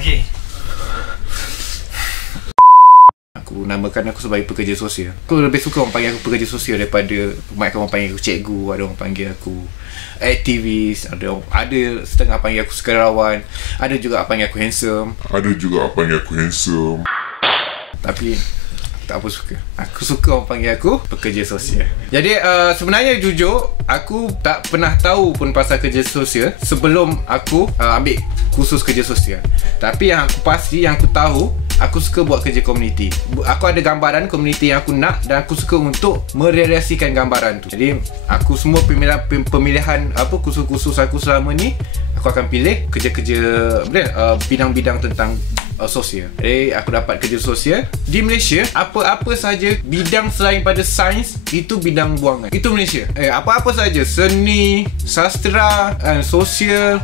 Okey. Aku namakan aku sebagai pekerja sosial. Aku lebih suka orang panggil aku pekerja sosial daripada kebanyakan orang panggil aku cikgu, ada orang panggil aku aktivis, ada setengah panggil aku sukarelawan, ada juga panggil aku handsome. Tapi tak apa suka. Aku suka orang panggil aku pekerja sosial. Jadi sebenarnya jujur aku tak pernah tahu pun pasal kerja sosial sebelum aku ambil kursus kerja sosial. Tapi yang aku pasti, yang aku tahu, aku suka buat kerja komuniti. Aku ada gambaran komuniti yang aku nak dan aku suka untuk merealisasikan gambaran tu. Jadi aku semua pemilihan kursus-kursus aku selama ni, aku akan pilih kerja-kerja bidang-bidang tentang sosial. Jadi aku dapat kerja sosial di Malaysia. Apa-apa saja bidang selain pada sains itu bidang buangan. Itu Malaysia. Apa-apa saja seni, sastra, sosial,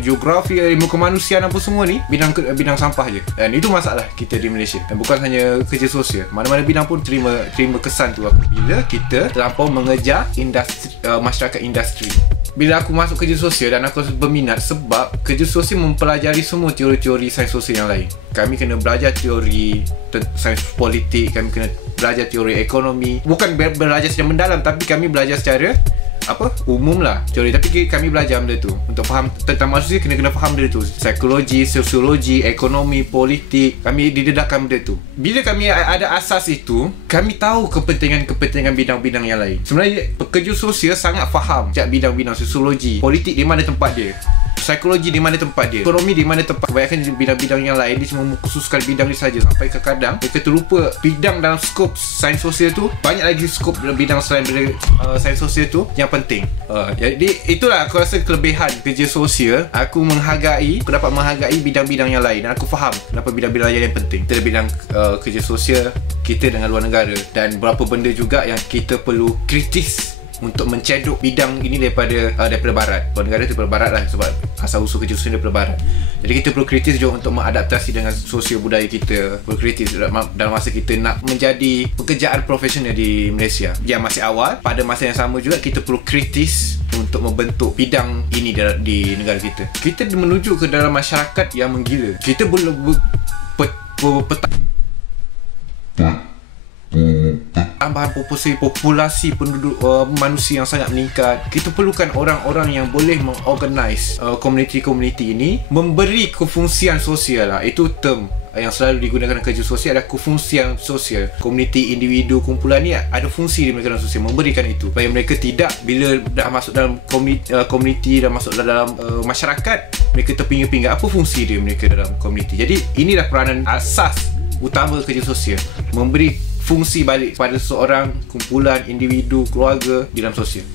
geografi, ilmu kemanusiaan apa semua ni bidang sampah je. Dan itu masalah kita di Malaysia. Dan bukan hanya kerja sosial. Mana-mana bidang pun terima kesan tu apabila kita terlampau mengejar masyarakat industri. Bila aku masuk kerja sosial dan aku berminat sebab kerja sosial mempelajari semua teori-teori sains sosial yang lain. Kami kena belajar teori sains politik, kami kena belajar teori ekonomi. Bukan belajar secara mendalam, tapi kami belajar secara umum lah teori. Tapi kami belajar benda tu. Untuk faham tentang manusia, kena faham benda tu. Psikologi, sosiologi, ekonomi, politik. Kami didedahkan benda tu. Bila kami ada asas itu, kami tahu kepentingan bidang-bidang yang lain. Sebenarnya pekerja sosial sangat faham setiap bidang-bidang. Sosiologi, politik di mana tempat dia, psikologi di mana tempat dia, ekonomi di mana tempat. Kebanyakan bidang-bidang yang lain dia cuma mengkhususkan bidang dia saja, sampai kadang mereka terlupa bidang dalam skop sains sosial tu. Banyak lagi skop bidang selain sains sosial tu yang penting. Jadi itulah aku rasa kelebihan kerja sosial. Aku dapat menghargai bidang-bidang yang lain dan aku faham kenapa bidang-bidang yang penting. Kita bidang kerja sosial kita dengan luar negara, dan beberapa benda juga yang kita perlu kritis untuk mencedok bidang ini daripada barat. Luar negara daripada barat lah, sebab asal usul kerja sosial daripada barat. Jadi kita perlu kritis juga untuk mengadaptasi dengan sosial budaya kita. Perlu kritis dalam masa kita nak menjadi pekerjaan profesional di Malaysia yang masih awal. Pada masa yang sama juga kita perlu kritis untuk membentuk bidang ini di negara kita. Kita menuju ke dalam masyarakat yang menggila. Kita belum tambahan populasi penduduk manusia yang sangat meningkat. Kita perlukan orang-orang yang boleh mengorganize komuniti-komuniti ini, memberi kefungsian sosial lah. Itu term yang selalu digunakan kerja sosial, adalah kefungsian sosial. Komuniti, individu, kumpulan ni ada fungsi di dalam sosial, memberikan itu supaya mereka tidak, bila dah masuk dalam komuniti, dah masuk dalam masyarakat, mereka terpinggir-pinggir. Apa fungsi dia mereka dalam komuniti? Jadi inilah peranan asas utama kerja sosial, memberi fungsi balik pada seorang kumpulan, individu, keluarga di dalam sosial.